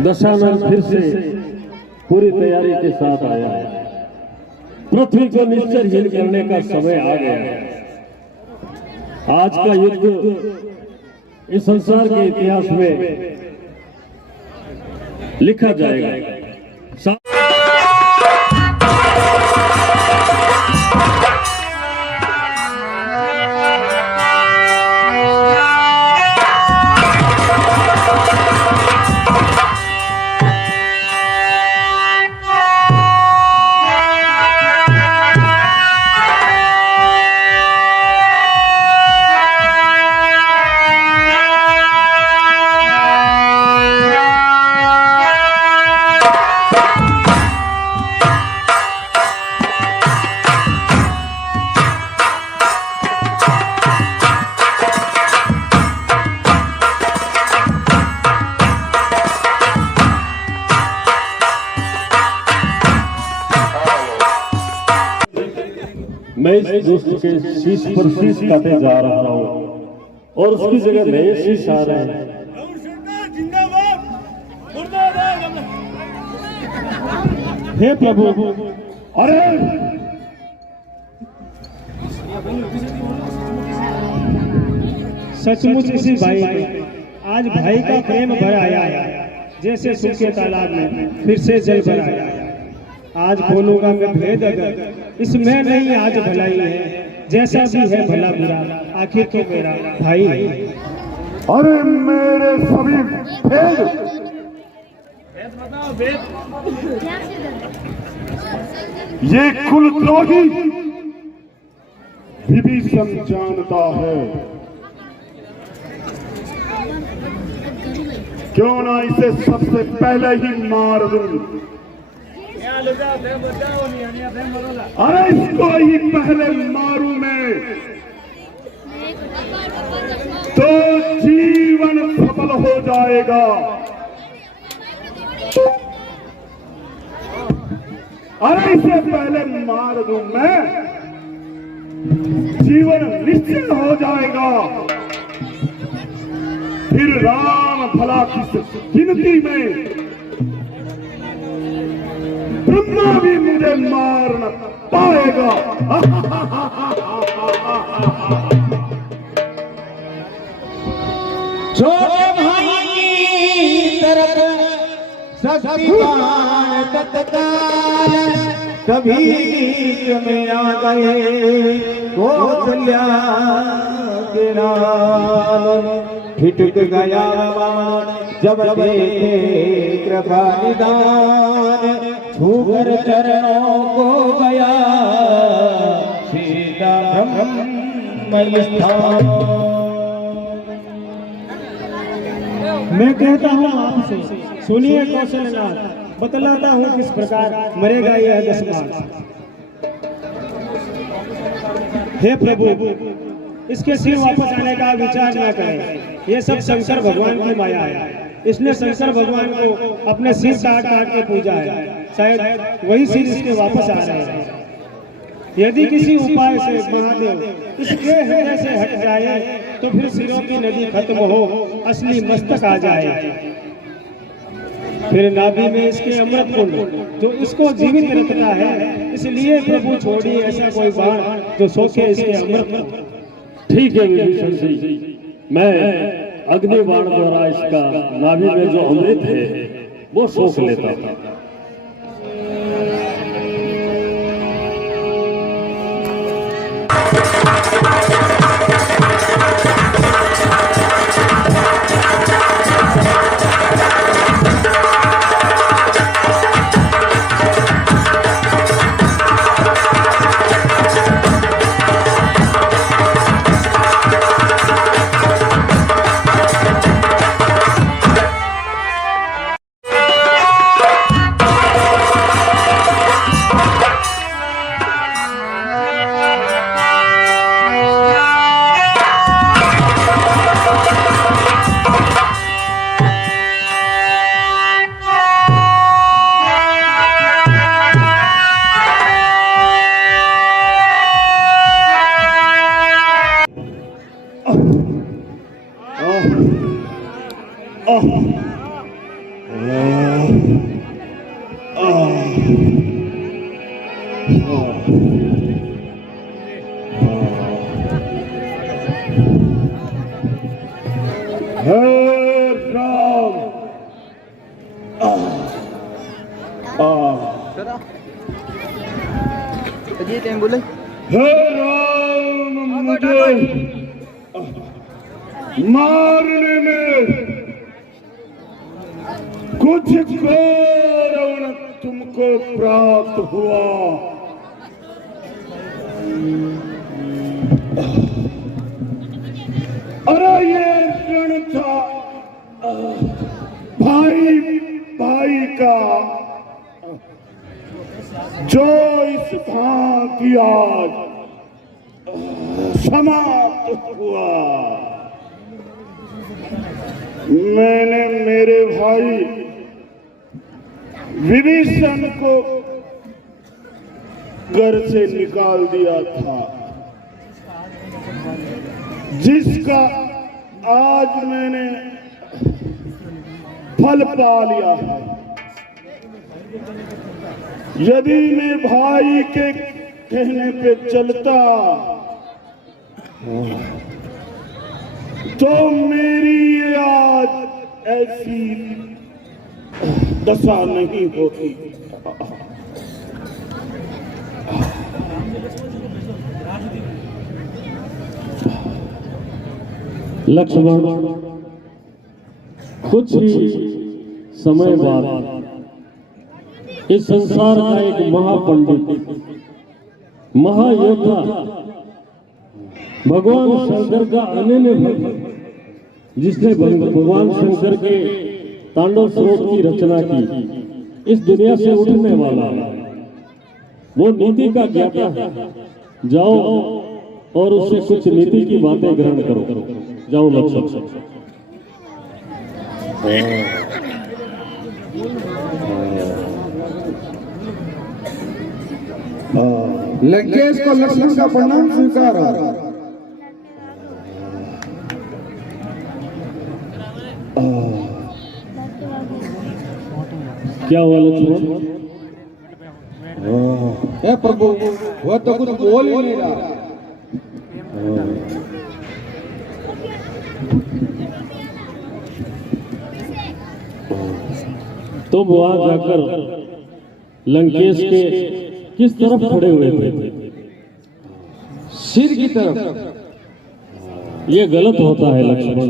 दशानन फिर से पूरी तैयारी के साथ आया है। पृथ्वी को निश्चरहीन करने का समय आ गया है। आज का युद्ध इस संसार के इतिहास में लिखा जाएगा। मैं इस दुष्ट के शीश पर शीश काटे जा रहा हूं और उसकी जगह नए शीश आ रहे हैं। हे प्रभु, अरे सचमुच इसी भाई आज भाई का प्रेम भर आया है, जैसे सूखे तालाब में फिर से जल भर आया। आज खोलूंगा मैं भेद, अगर इसमें नहीं आज भलाई है, जैसा भी है भला बुरा आखिर तो मेरा भाई है। अरे मेरे सभी भेद ये कुलद्रोही विभीषण जानता है। क्यों ना इसे सबसे पहले ही मार दूं। अरे इसको ही पहले मारूं मैं तो जीवन सफल हो जाएगा। अरे इसे पहले मार दूं मैं, जीवन निश्चित हो जाएगा। फिर राम भला किस गिनती में ब्रह्मा भी मुझे मार न पाएगा। छोटे भाई की तरफ शक्तिमान तत्काल कभी बीच में आ गए। कौशल्या के नाम ठिठक गया जब देखे कृपा निदान, छूकर चरणों को गया सीता ब्रह्म स्थान। मैं कहता हूँ आपसे, सुनिए कौशलनाथ, बतलाता हूँ किस प्रकार मरेगा यह दशनाथ। हे प्रभु, इसके सिर वापस आने का विचार न करें। ये सब शंकर भगवान की माया है। इसने शंकर भगवान को अपने सिर काट काट के पूजा है। शायद वही सिर इसके वापस आ रहे हैं। यदि किसी उपाय से महादेव इसके हृदय से हट जाए तो फिर सिरों की नदी खत्म हो, असली मस्तक आ जाए। फिर नाभि में इसके अमृत कुंड जो इसको जीवित रखता है। इसलिए प्रभु छोड़िए ऐसा कोई बाण जो सोखे इसके अमृत। ठीक है विभीषण जी, मैं अग्नि बाण द्वारा इसका नाभि में जो अमृत है वो सोख लेता था। अजीत एम बोले हे राम, मुझे मारने में कुछ गौरव तुमको प्राप्त हुआ। अरे ये ऋण था भाई भाई का, जो इस भांति आज समाप्त हुआ। मैंने मेरे भाई विभीषण को घर से निकाल दिया था, जिसका आज मैंने फल पा लिया है। यदि मैं भाई के कहने पे चलता तो मेरी ये आज ऐसी दशा नहीं होती। लक्ष्मण कुछ ही समय बाद इस संसार का एक महापंडित, महायोद्धा, भगवान शंकर का अनन्य भक्त, जिसने भगवान शंकर के तांडव स्रोत की रचना की, इस दुनिया से उठने वाला है। वो नीति का ज्ञाता है। जाओ और उससे कुछ नीति की बातें ग्रहण करो। जाओ लक्ष्मण। लंकेश को लक्ष्मण का प्रणाम स्वीकार। क्या हुआ लक्ष्मण? हे प्रभु, वह तो कुछ बोल ही नहीं रहा। तुम वहां जाकर लंकेश के किस तरफ खड़े हुए थे? सिर की तरफ। ये गलत होता है लक्ष्मण।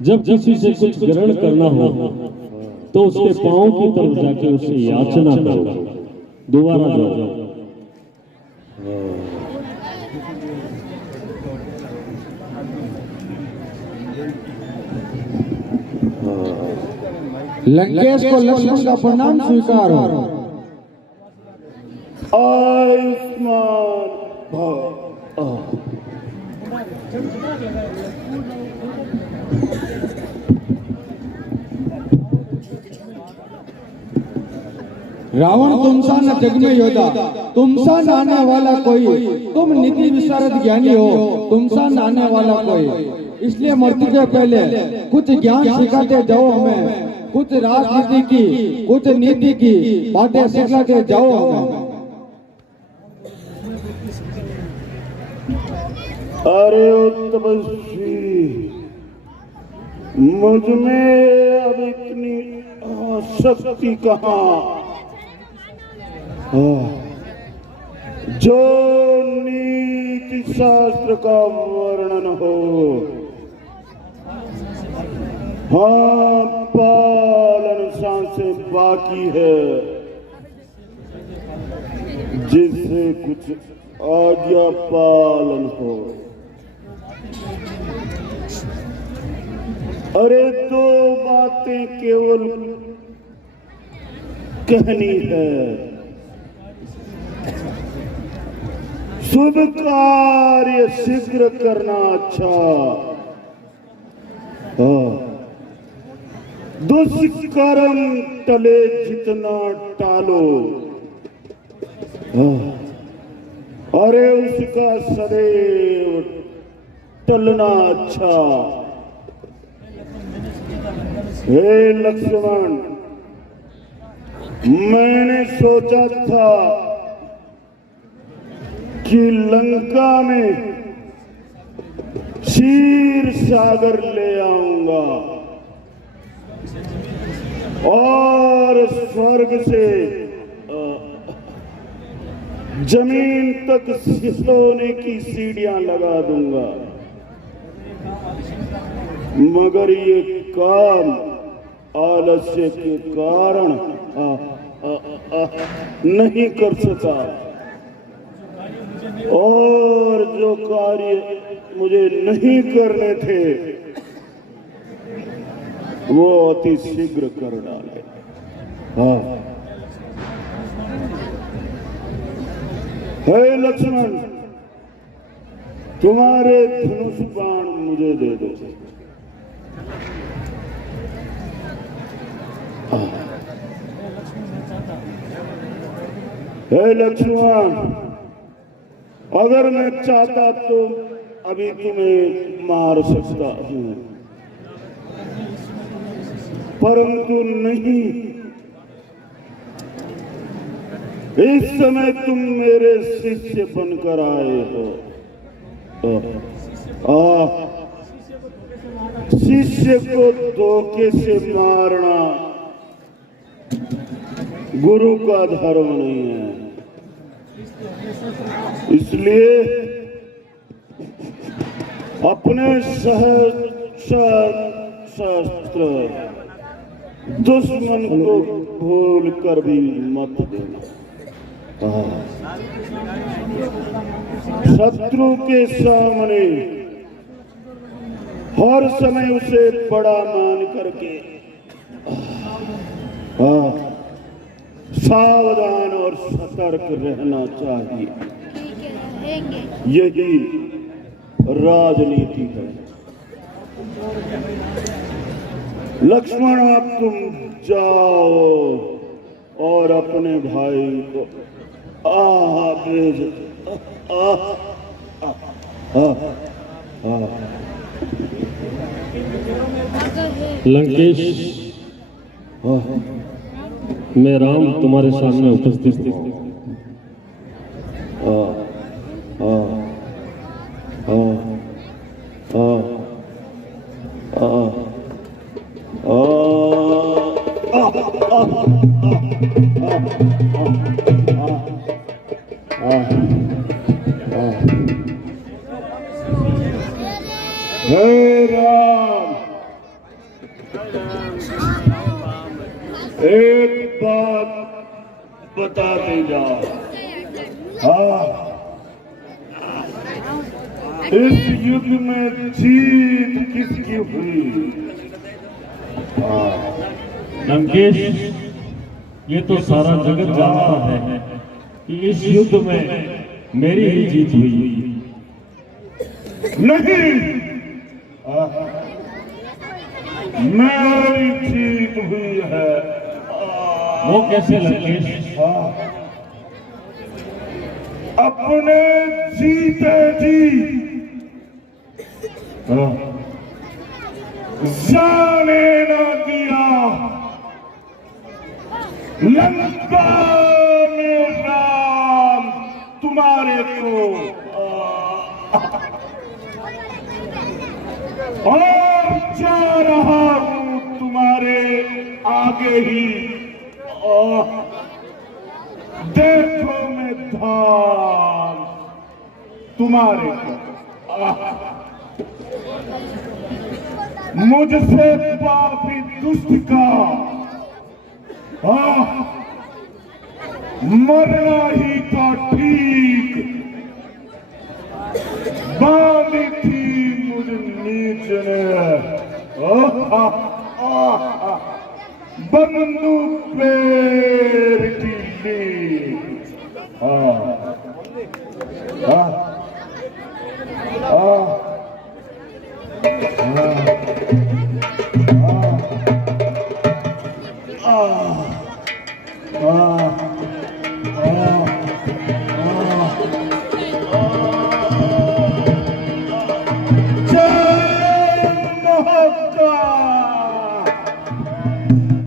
जब किसी से कुछ ग्रहण करना हो तो उसके पांव की तरफ जाके उसे याचना करो। दोबारा जाओ। लंकेश को लक्ष्मण का प्रणाम स्वीकार। आयुष्मान भव। रावण तुमसा न जग में योद्धा, तुमसा न आने वाला कोई। तुम नीति विशारद ज्ञानी हो, तुमसा न आने वाला कोई। इसलिए मृत्यु के पहले कुछ ज्ञान सिखाते जाओ हमें, कुछ राजनीति की, कुछ नीति की बातें सिखाते जाओ हमें। अरे तपस्वी, मुझ में अब इतनी शक्ति कहाँ जो नीति शास्त्र का वर्णन हो। हाँ, पालन सांसें बाकी है, जिससे कुछ आज्ञा पालन हो। अरे दो बातें केवल कहनी है। शुभ कार्य शीघ्र करना अच्छा, दुष्कर्म टले जितना टालो। अरे उसका सदैव टलना अच्छा। हे लक्ष्मण, मैंने सोचा था कि लंका में क्षीर सागर ले आऊंगा और स्वर्ग से जमीन तक सोने की सीढ़ियां लगा दूंगा, मगर ये काम आलस्य के कारण नहीं कर सका, और जो कार्य मुझे नहीं करने थे वो अति शीघ्र कर डाले। हे लक्ष्मण, तुम्हारे धनुष बाण मुझे दे दो। हे लक्ष्मण, अगर मैं चाहता तो अभी तुम्हें मार सकता हूं, परंतु नहीं। इस समय तुम मेरे शिष्य बनकर आए हो। शिष्य को धोखे से मारना गुरु का धर्म नहीं है, इसलिए अपने शस्त्र दुश्मन को भूल कर भी मत देना। शत्रु के सामने हर समय उसे बड़ा मान करके सावधान और सतर्क रहना चाहिए। यही राजनीति है। लक्ष्मण, अब तुम जाओ और अपने भाई को भेज। लंकेश, मैं राम तुम्हारे सामने उपस्थित हूँ। हे राम, एक बात बताते जाओ। इस युद्ध में जीत किसकी हुई? लंकेश, ये तो सारा जगत जानता है कि इस युद्ध में मेरी ही जीत हुई। नहीं, मेरी जीत हुई है। वो कैसे लंकेश? अपने जीते जी जाने न दिया। लंका में राम तुम्हारे को और जा रहा हूं तुम्हारे आगे ही। देखो मैं धाम तुम्हारे को। मुझसे पापी दुष्ट का मरना ही था ठीक। बांधी थी मुझे नीच ने बंदूक पेड़ की ली।